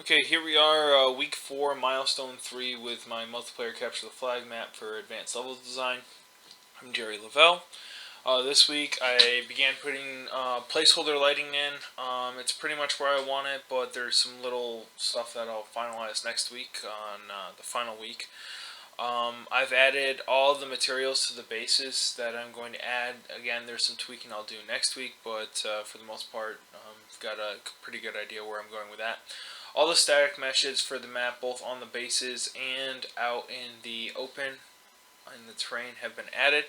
Okay, here we are, week 4, Milestone 3 with my multiplayer capture the flag map for advanced levels design. I'm Jerry Lavelle. This week I began putting placeholder lighting in. It's pretty much where I want it, but there's some little stuff that I'll finalize next week on the final week. I've added all the materials to the bases that I'm going to add. Again, there's some tweaking I'll do next week, but for the most part, I've got a pretty good idea where I'm going with that. All the static meshes for the map, both on the bases and out in the open, in the terrain, have been added.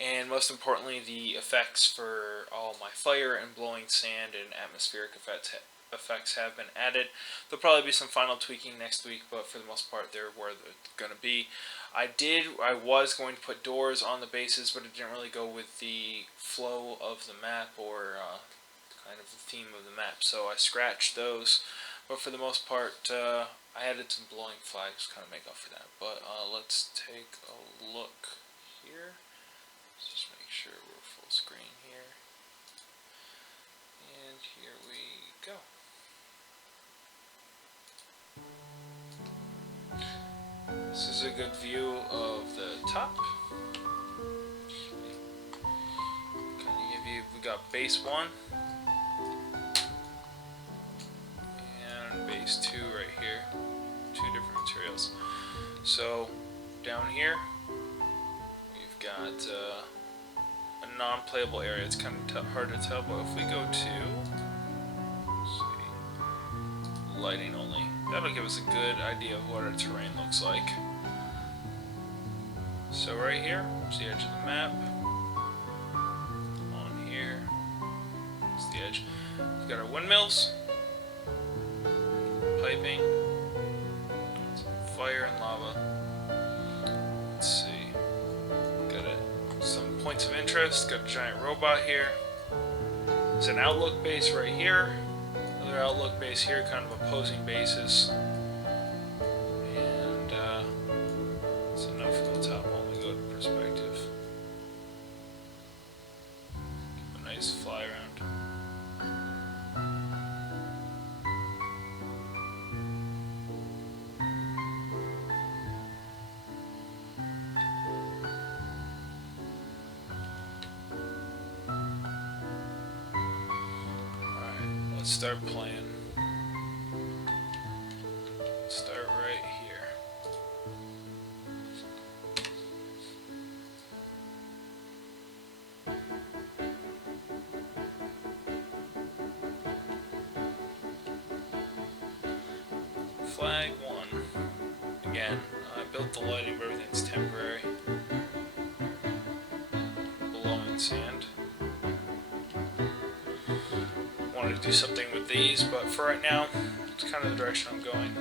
And most importantly, the effects for all my fire and blowing sand and atmospheric effects have been added. There'll probably be some final tweaking next week, but for the most part, they're where they're going to be. I was going to put doors on the bases, but it didn't really go with the flow of the map or kind of the theme of the map, so I scratched those. But for the most part, I added some blowing flags to kind of make up for that. But let's take a look here. Let's just make sure we're full screen here. And here we go. This is a good view of the top. Kind of give you, we got base 1 and base 2 right here. 2 different materials. So down here we've got a non-playable area. It's kind of hard to tell, but if we go to, let's see, lighting only, that'll give us a good idea of what our terrain looks like. So right here, it's the edge of the map. On here, it's the edge. We've got our windmills, piping, some fire and lava. Let's see. Got some points of interest. Got a giant robot here. There's an outlook base right here. Another outlook base here, kind of opposing bases. And that's enough from the top. Only go to perspective. Give a nice fly around. Let's start playing. Let's start right here. Flag 1. Again, I built the lighting, but everything's temporary. Blowing sand. Wanted to do something with these, but for right now, it's kind of the direction I'm going.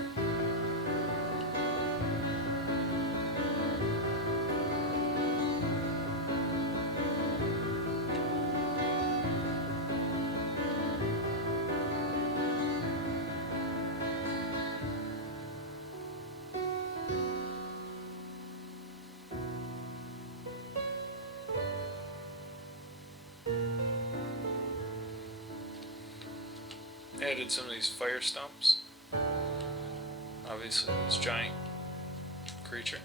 Added some of these fire stumps. Obviously, this giant creature.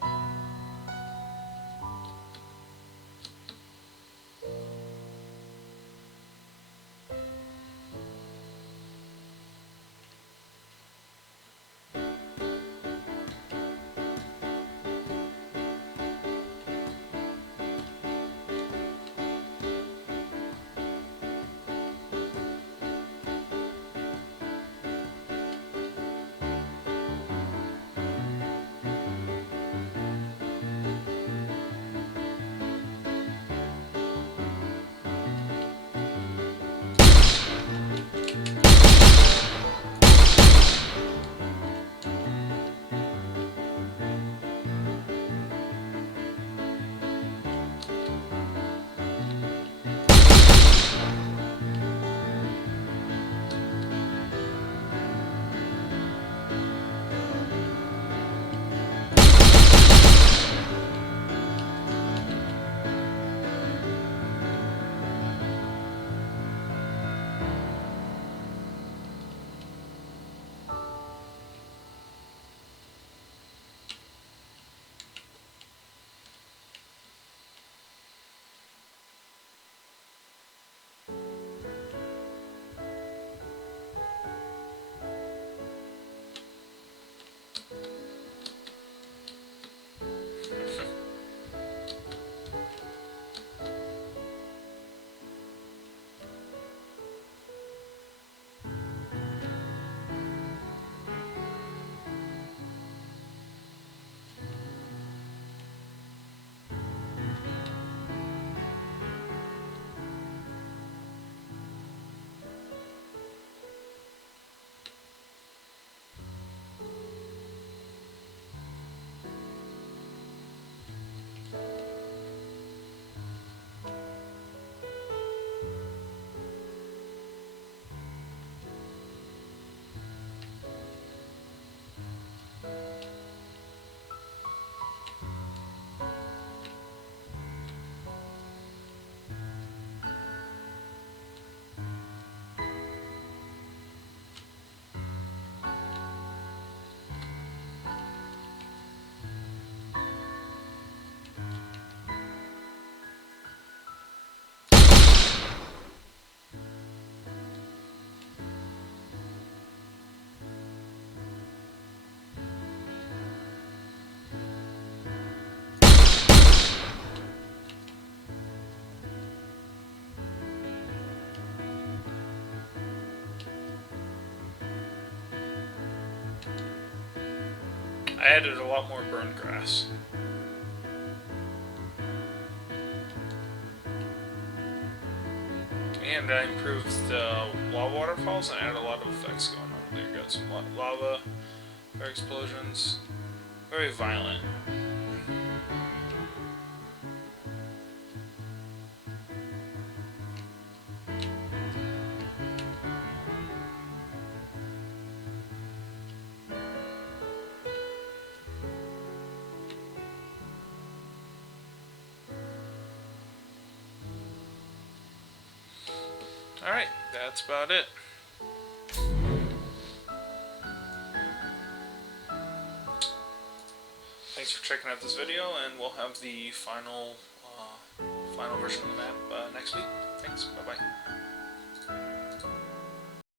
I added a lot more burn grass. And I improved the lava waterfalls and added a lot of effects going on. There you go, some lava, fire explosions, very violent. Alright, that's about it. Thanks for checking out this video, and we'll have the final version of the map next week. Thanks, bye-bye.